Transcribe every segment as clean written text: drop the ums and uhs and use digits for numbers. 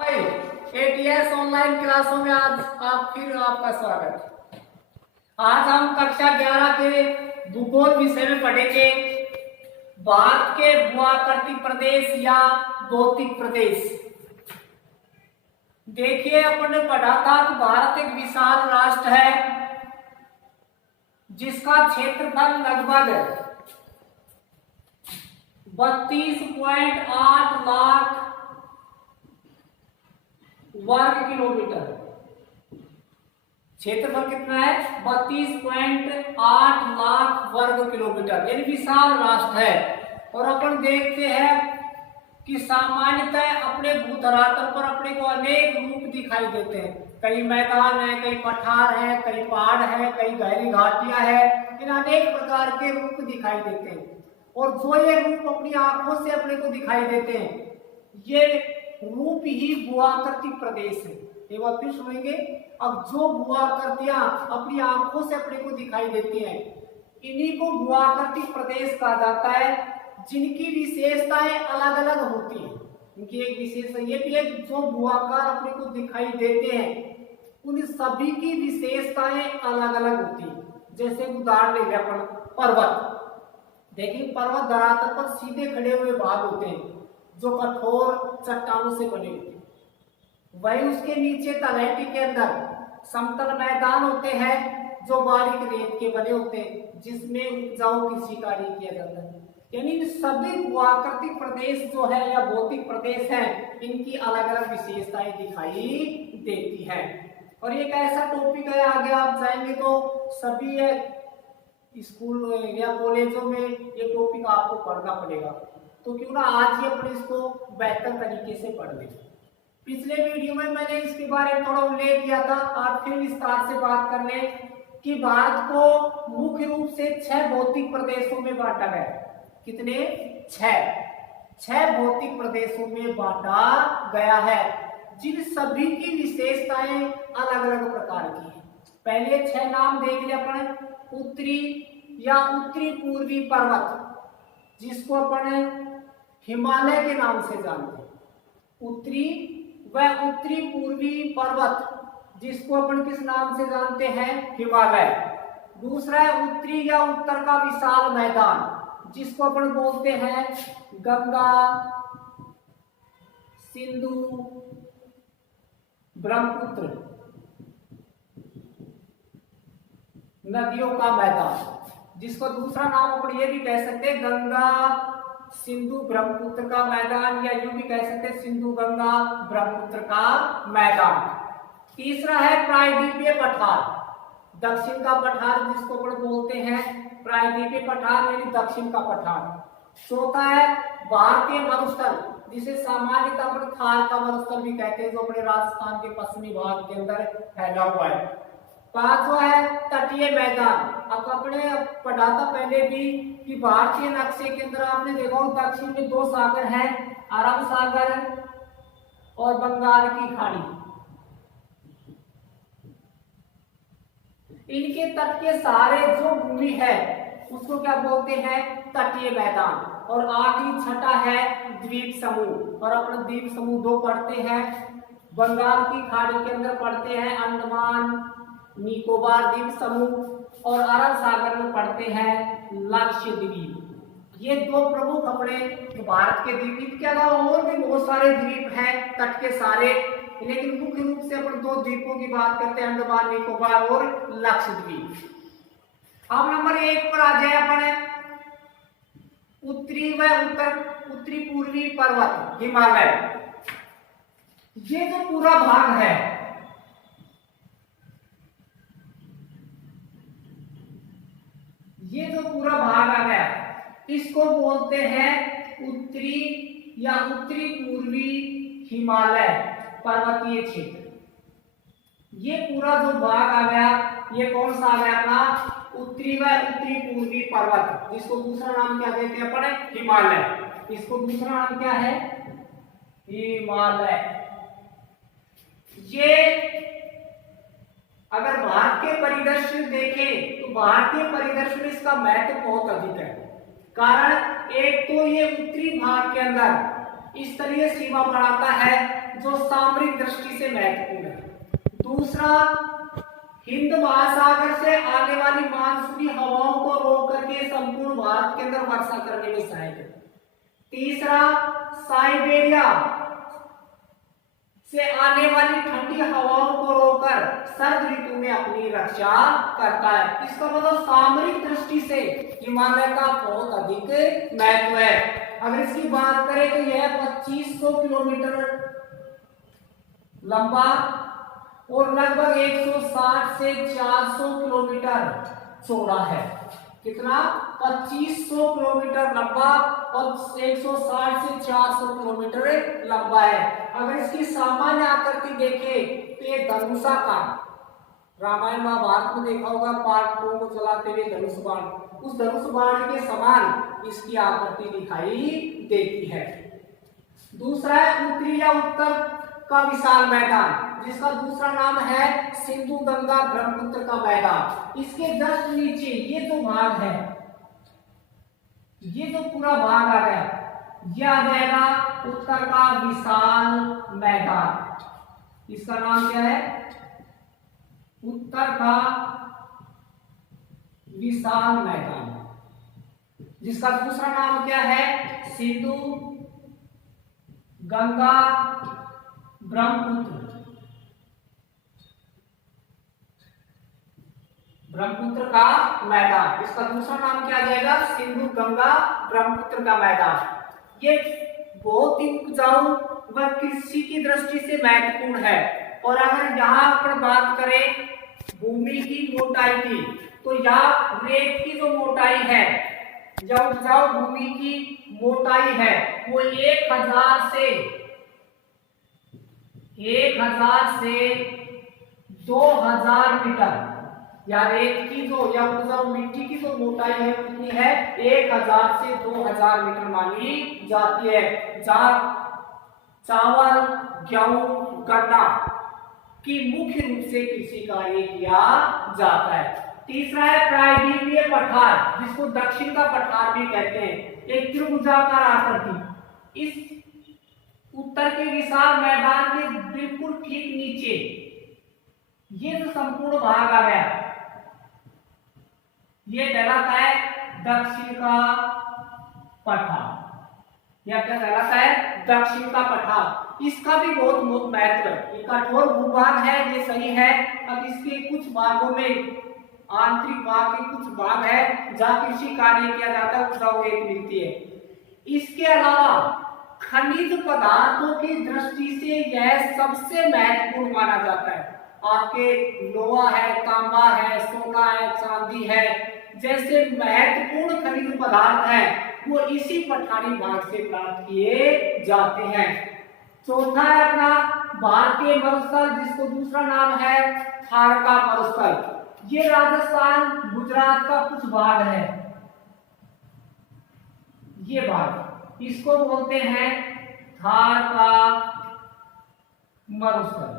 ATS online क्लासों में आज आपका स्वागत। आज हम कक्षा 11 के भूगोल विषय में पढ़ेंगे भारत के भूआकृति प्रदेश या भौतिक प्रदेश। देखिए, अपन ने पढ़ा था कि भारत एक विशाल राष्ट्र है जिसका क्षेत्रफल लगभग 32.8 लाख वर्ग किलोमीटर। क्षेत्रफल कितना है? 32.8 लाख वर्ग किलोमीटर, यानी विशाल राष्ट्र है। और अपन देखते हैं कि सामान्यतः अपने भूधरातल पर अपने को अनेक रूप दिखाई देते हैं। कई मैदान है, कई पठार है, कई पहाड़ है, कई गहरी घाटियां है, इन अनेक प्रकार के रूप दिखाई देते हैं। और जो ये रूप अपनी आंखों से अपने को दिखाई देते हैं, ये रूप ही भूआकृति प्रदेश है। एक बार फिर सुनेंगे। अब जो भूआकृतियां अपनी आंखों से अपने को दिखाई देती हैं, इन्हीं को भूआकृति प्रदेश कहा जाता है, जिनकी विशेषताएं अलग अलग होती हैं। इनकी एक विशेषता ये भी है, जो भूआकार अपने को दिखाई देते हैं उन सभी की विशेषताएं अलग अलग होती हैं। जैसे उदाहरण ले अपन पर्वत। देखिए, पर्वत धरातल पर सीधे खड़े हुए भाग होते हैं जो कठोर चट्टानों से बने होते हैं। वही उसके नीचे तलहटी के अंदर समतल मैदान होते हैं जो बारीक रेत के बने होते हैं, जिसमें उपजाऊ कृषि कार्य किया जाता है। यानी सभी भूआकृतिक प्रदेश जो है या भौतिक प्रदेश है, इनकी अलग अलग विशेषताएं दिखाई देती है। और एक ऐसा टॉपिक है, आगे आप जाएंगे तो सभी स्कूल या कॉलेजों में ये टॉपिक आपको पढ़ना पड़ेगा। तो क्यों ना आज ही अपने इसको बेहतर तरीके से पढ़ लें। पिछले वीडियो में मैंने इसके बारे में थोड़ा उल्लेख किया था, आज फिर विस्तार से बात कर लें कि भारत को मुख्य रूप से 6 भौतिक प्रदेशों में बांटा गया है। कितने? 6 भौतिक प्रदेशों में बांटा गया है, जिन सभी की विशेषताएं अलग अलग प्रकार की हैं। पहले 6 नाम देख लिया अपन। उत्तरी या उत्तरी पूर्वी पर्वत, जिसको अपन हिमालय के नाम से जानते हैं। उत्तरी व उत्तरी पूर्वी पर्वत, जिसको अपन किस नाम से जानते हैं? हिमालय। दूसरा है उत्तरी या उत्तर का विशाल मैदान, जिसको अपन बोलते हैं गंगा, सिंधु, ब्रह्मपुत्र नदियों का मैदान, जिसको दूसरा नाम अपन ये भी कह सकते हैं गंगा सिंधु ब्रह्मपुत्र का मैदान, या यूं भी कह सकते हैं सिंधु गंगा ब्रह्मपुत्र का मैदान। तीसरा है प्रायद्वीपीय पठार, दक्षिण का पठार, जिसको अपन बोलते हैं प्रायद्वीपीय पठार यानी दक्षिण का पठार। चौथा है भारतीय मरुस्थल, जिसे सामान्यतः अपन थार का मरुस्थल भी कहते हैं, जो अपने राजस्थान के पश्चिमी भाग के अंदर फैला हुआ है। पांचवा है तटीय मैदान। अब अपने पढ़ा था पहले भी कि भारतीय नक्शे के अंदर आपने देखा हो दक्षिण में 2 सागर हैं, अरब सागर और बंगाल की खाड़ी। इनके तट के सहारे जो भूमि है उसको क्या बोलते हैं? तटीय मैदान। और आखिरी छठा है द्वीप समूह। और अपने द्वीप समूह 2 पढ़ते हैं, बंगाल की खाड़ी के अंदर पढ़ते हैं अंडमान निकोबार द्वीप समूह, और अरब सागर में पढ़ते हैं लक्षद्वीप। ये 2 प्रमुख अपने भारत के द्वीप के अलावा और भी बहुत सारे द्वीप हैं तट के सारे, लेकिन मुख्य रूप से अपन 2 द्वीपों की बात करते हैं, अंडमान निकोबार और लक्षद्वीप। अब नंबर 1 पर आ जाए अपन उत्तरी व उत्तरी पूर्वी पर्वत हिमालय। ये जो पूरा भाग है, ये जो पूरा भाग आ गया, इसको बोलते हैं उत्तरी या उत्तरी पूर्वी हिमालय पर्वतीय क्षेत्र। ये पूरा जो भाग आ गया, ये कौन सा आ गया अपना? उत्तरी व उत्तरी पूर्वी पर्वत, जिसको दूसरा नाम क्या देते हैं अपन? हिमालय। इसको दूसरा नाम क्या है? हिमालय। ये अगर भारत के परिदृश्य देखें तो भारतीय परिदृश्य में इसका महत्व बहुत अधिक है। कारण एक तो ये उत्तरी भाग के अंदर इस तरह सीमा बढ़ाता है जो सामरिक दृष्टि से महत्वपूर्ण है। दूसरा, हिंद महासागर से आने वाली मानसूनी हवाओं को रोक करके संपूर्ण भारत के अंदर वर्षा करने में सहायक है। तीसरा, साइबेरिया से आने वाली ठंडी हवाओं को रोककर सर्द ऋतु में अपनी रक्षा करता है। इसका मतलब सामरिक दृष्टि से हिमालय का बहुत अधिक महत्व है। अगर इसकी बात करें तो यह 2500 किलोमीटर लंबा और लगभग 160 से 400 किलोमीटर चौड़ा है। कितना? 2500 किलोमीटर लंबा और 160 से 400 किलोमीटर लंबा है। अगर इसकी सामान्य आकृति देखें तो ये धनुषाकार, रामायण महाभारत में देखा होगा पार्ट 2 को चलाते हुए धनुष बाण, उस धनुष बाण के समान इसकी आकृति दिखाई देती है। दूसरा है उत्तरी या उत्तर का विशाल मैदान, जिसका दूसरा नाम है सिंधु गंगा ब्रह्मपुत्र का मैदान। इसके जस्ट नीचे ये जो भाग है, ये जो पूरा भाग आ गया, यह आ जाएगा उत्तर का विशाल मैदान। इसका नाम क्या है? उत्तर का विशाल मैदान, जिसका दूसरा नाम क्या है? सिंधु गंगा ब्रह्मपुत्र का मैदान। इसका दूसरा नाम क्या आ जाएगा? सिंधु गंगा ब्रह्मपुत्र का मैदान। ये बहुत ही उपजाऊ व कृषि की दृष्टि से महत्वपूर्ण है। और अगर यहाँ पर बात करें भूमि की मोटाई की, तो यहाँ रेत की जो मोटाई है या उपजाऊ भूमि की मोटाई है वो 1000 से 2000 मीटर, या रेत की जो या उपजाऊ मिट्टी की जो मोटाई है कितनी है? 1000 से 2000 मीटर मानी जाती है। जहाँ चावल, गेहूं, गन्ना की मुख्य रूप से कृषि कार्य किया जाता है। तीसरा है प्रायद्वीपीय पठार, जिसको दक्षिण का पठार भी कहते हैं। एक त्रिभुजाकार आकृति, इस उत्तर के विशाल मैदान के बिल्कुल ठीक नीचे ये जो संपूर्ण भाग आ गया, ये कहलाता है दक्षिण का पठार। यह क्या कहलाता है? दक्षिण का पठार। इसका भी बहुत महत्व है। ये कठोर भूभाग है, ये सही है। अब इसके कुछ भागों में आंतरिक भाग के कुछ भाग है जहाँ कृषि कार्य किया जाता है, उपजाऊ रेत मिलती है। इसके अलावा खनिज पदार्थों की दृष्टि से यह सबसे महत्वपूर्ण माना जाता है। आपके लोहा है, तांबा है, सोना है, चांदी है, जैसे महत्वपूर्ण खनिज पदार्थ है वो इसी पठारी भाग से प्राप्त किए जाते हैं। चौथा है अपना भारतीय मरुस्थल, जिसको दूसरा नाम है थार का मरुस्थल। ये राजस्थान, गुजरात का कुछ भाग है। ये भाग, इसको बोलते हैं थार का मरुस्थल।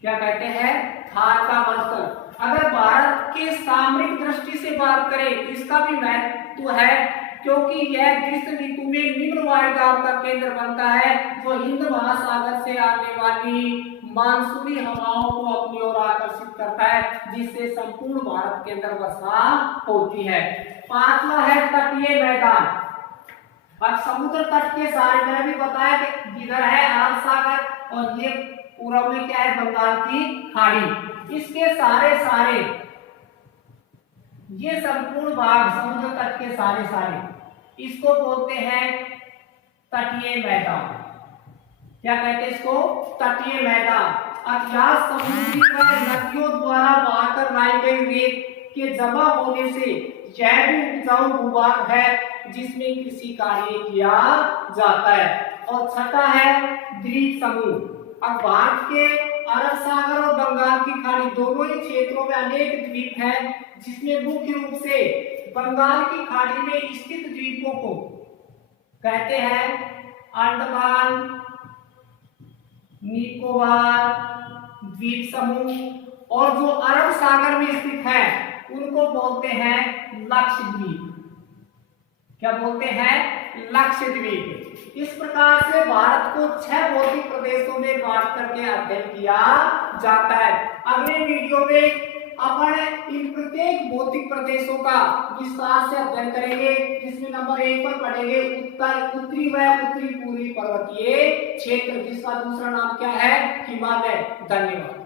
क्या कहते हैं? थार का मरुस्थल। अगर भारत के सामरिक दृष्टि से बात करें, इसका भी महत्व है, क्योंकि यह ग्रीष्म ऋतु में निम्न वायुदाब का केंद्र बनता है, जो हिंद महासागर से आने वाली मानसूनी हवाओं को अपनी ओर आकर्षित करता है, जिससे संपूर्ण भारत के अंदर वर्षा होती है। पांचवा है तटीय मैदान। अब समुद्र तट के सारे, मैंने भी बताया कि इधर है अरब सागर और ये पूर्व में क्या है? बंगाल की खाड़ी। इसके सारे ये संपूर्ण भाग समुद्र तट के सारे इसको बोलते हैं तटीय मैदान। क्या कहते हैं इसको? तटीय मैदान। अर्थात समुद्री व नदियों द्वारा बहाकर लाई गई रेत के जमा होने से यह भी उपजाऊ भूभाग है जिसमें कृषि कार्य किया जाता है। और छठा है द्वीप समूह। अब भारत के अरब सागर और बंगाल की खाड़ी दोनों ही क्षेत्रों में अनेक द्वीप हैं, जिसमें मुख्य रूप से बंगाल की खाड़ी में स्थित द्वीपों को कहते हैं अंडमान निकोबार द्वीप समूह, और जो अरब सागर में स्थित है उनको बोलते हैं लक्षद्वीप। क्या बोलते हैं? लक्षद्वीप। इस प्रकार से भारत को 6 भौतिक प्रदेशों में बांट करके अध्ययन किया जाता है। अगले वीडियो में अपन इन प्रत्येक भौतिक प्रदेशों का विस्तार से अध्ययन करेंगे, जिसमें नंबर 1 पर पढ़ेंगे उत्तरी व उत्तरी पूर्वी पर्वतीय क्षेत्र, जिसका दूसरा नाम क्या है, हिमालय। धन्यवाद।